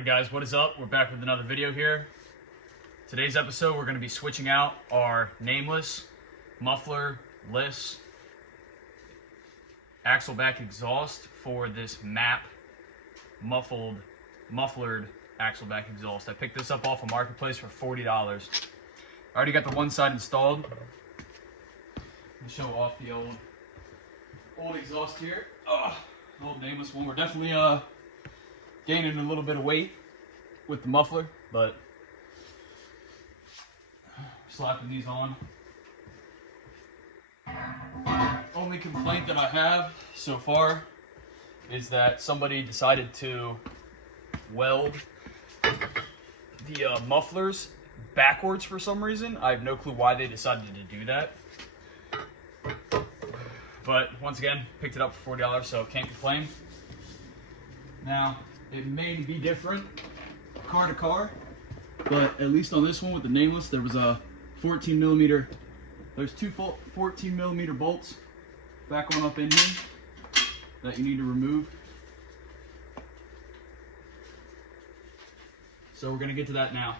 Alright guys, what is up? We're back with another video here. Today's episode we're going to be switching out our nameless, muffler-less axle back exhaust for this MAP mufflered axle back exhaust. I picked this up off of Marketplace for $40. I already got the one side installed. Let me show off the old exhaust here. The old nameless one. We're definitely gaining a little bit of weight with the muffler, but slapping these on. Only complaint that I have so far is that somebody decided to weld the mufflers backwards for some reason. I have no clue why they decided to do that. But once again, picked it up for $40, so can't complain. Now, it may be different car to car, but at least on this one with the nameless, there was a 14 millimeter. There's two 14 millimeter bolts back on up in here that you need to remove. So we're gonna get to that now.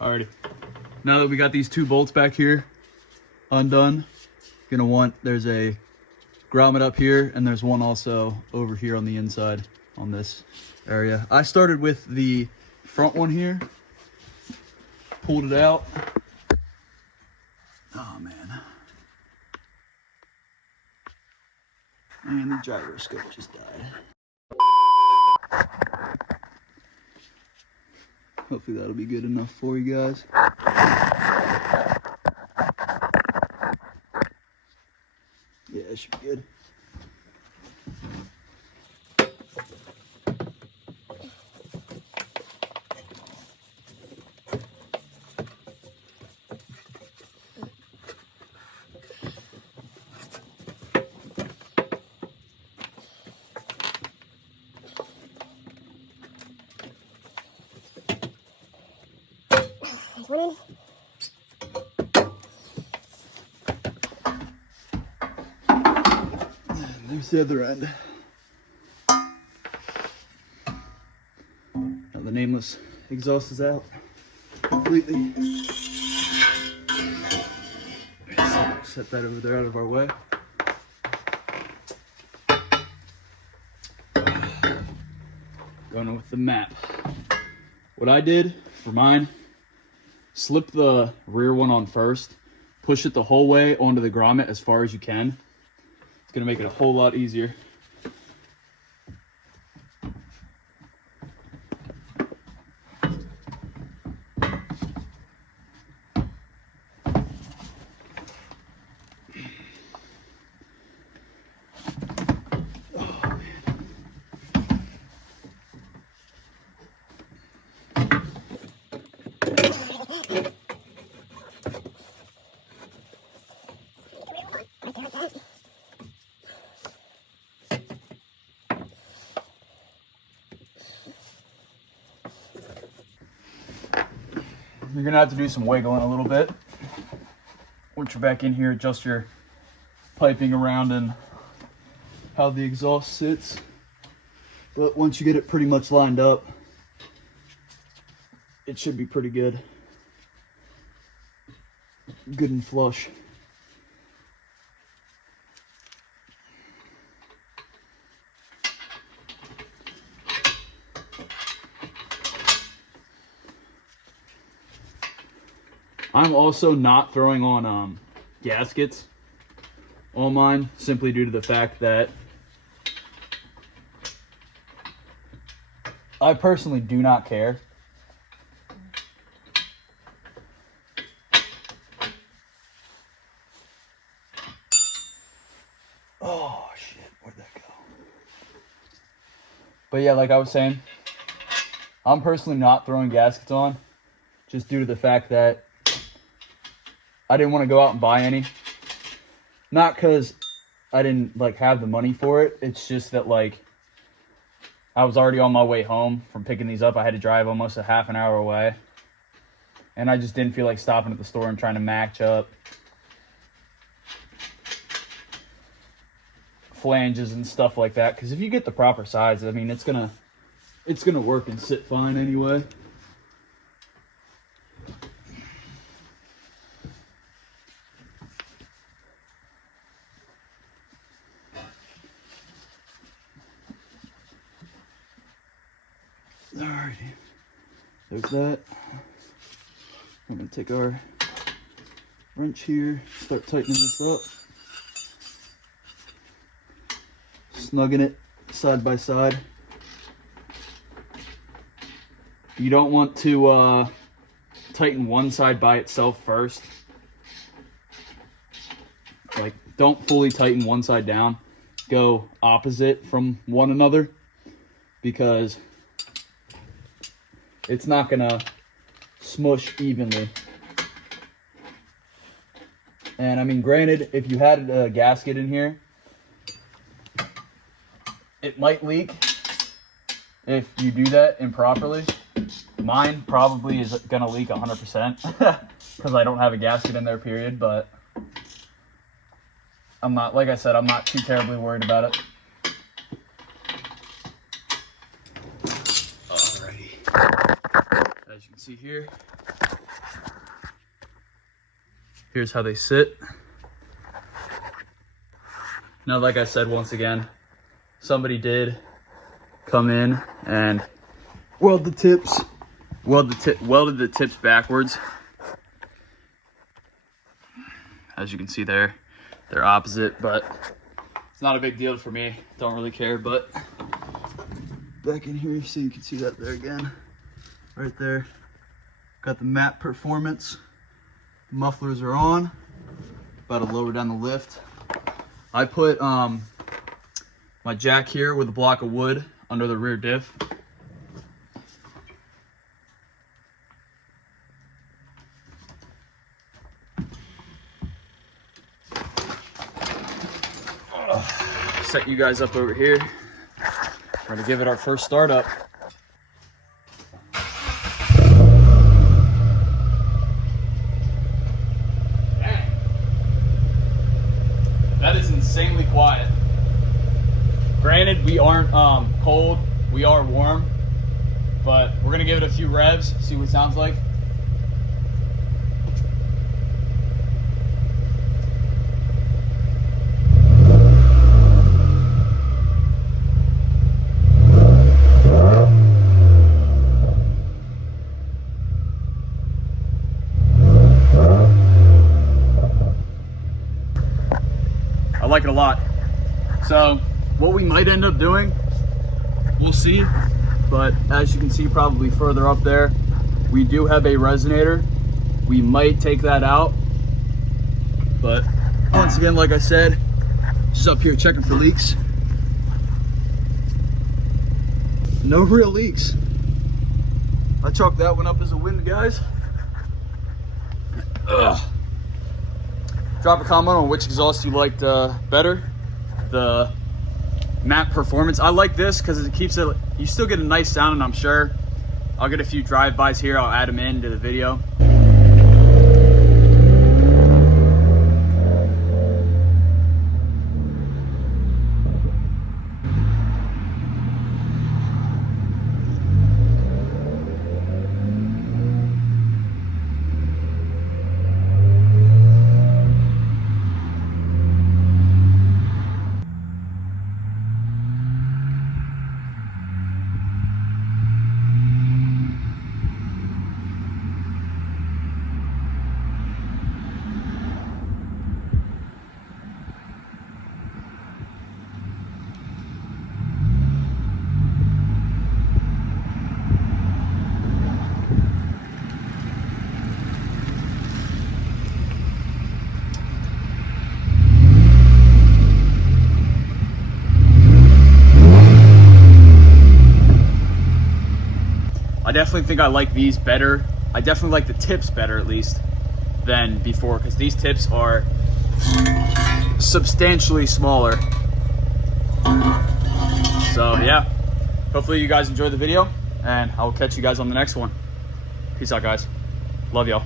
Alrighty, now that we got these two bolts back here undone, there's a grommet up here and there's one also over here on the inside on this area. I started with the front one here, pulled it out. Oh man. And the gyroscope just died. Hopefully that'll be good enough for you guys. Yeah, it should be good. Running. And there's the other end. Now the nameless exhaust is out completely. Set that over there out of our way. Going with the MAP. What I did for mine, slip the rear one on first, push it the whole way onto the grommet as far as you can. It's gonna make it a whole lot easier. You're gonna have to do some wiggling a little bit. Once you're back in here, adjust your piping around and how the exhaust sits. But once you get it pretty much lined up, it should be pretty good. Good and flush. I'm also not throwing on gaskets on mine, simply due to the fact that I personally do not care. Oh shit, where'd that go? But yeah, like I was saying, I'm personally not throwing gaskets on, just due to the fact that I didn't want to go out and buy any. Not because I didn't like have the money for it. It's just that like I was already on my way home from picking these up. I had to drive almost a half an hour away. And I just didn't feel like stopping at the store and trying to match up flanges and stuff like that. Because if you get the proper size, I mean, it's gonna work and sit fine anyway. Alrighty, there's that. I'm gonna take our wrench here, start tightening this up, snugging it side by side. You don't want to tighten one side by itself first. Like, don't fully tighten one side down. Go opposite from one another, because it's not gonna smush evenly. And I mean, granted, if you had a gasket in here, it might leak if you do that improperly. Mine probably is gonna leak 100% because I don't have a gasket in there, period. But I'm not, like I said, I'm not too terribly worried about it. As you can see here, here's how they sit. Now, like I said, once again, somebody did come in and welded the tips backwards. As you can see there, they're opposite, but it's not a big deal for me. Don't really care. But back in here, so you can see that there again. Right there, got the matte performance. Mufflers are on. About to lower down the lift. I put my jack here with a block of wood under the rear diff. Set you guys up over here. We're gonna give it our first start up. That is insanely quiet. Granted, we aren't cold, we are warm, but we're gonna give it a few revs, see what it sounds like. I like it a lot. So what we might end up doing, we'll see. But as you can see, probably further up there, we do have a resonator. We might take that out. But once again, like I said, just up here checking for leaks. No real leaks. I chalked that one up as a win, guys. Ugh. Drop a comment on which exhaust you liked better. The matte performance. I like this because it keeps it, you still get a nice sound, and I'm sure I'll get a few drive-bys here. I'll add them into the video. I definitely think I like these better. I definitely like the tips better, at least, than before, because these tips are substantially smaller. So yeah, hopefully you guys enjoyed the video, and I will catch you guys on the next one. Peace out, guys. Love y'all.